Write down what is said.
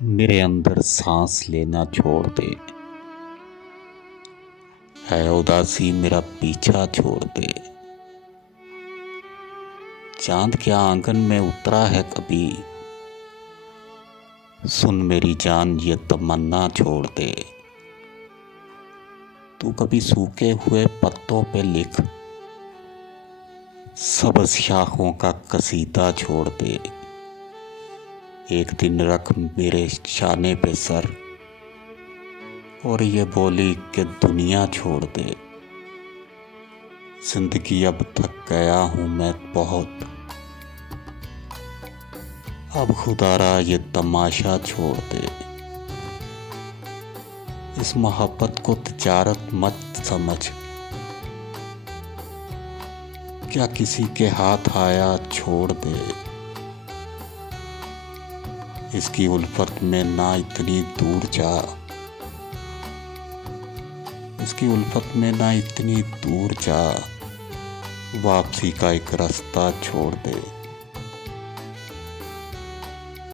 मेरे अंदर सांस लेना छोड़ दे। है उदासी मेरा पीछा छोड़ दे। चांद क्या आंगन में उतरा है कभी। सुन मेरी जान ये तमन्ना छोड़ दे। तू कभी सूखे हुए पत्तों पे लिख, सब्ज़ शाखों का कसीदा छोड़ दे। एक दिन रख मेरे शाने पे सर और ये बोली कि दुनिया छोड़ दे। जिंदगी अब थक गया हूँ मैं बहुत, अब खुदारा ये तमाशा छोड़ दे। इस मोहब्बत को तिजारत मत समझ, क्या किसी के हाथ आया छोड़ दे। इसकी उल्फत में ना इतनी दूर जा, इसकी उल्फत में ना इतनी दूर जा। वापसी का एक रास्ता छोड़ दे।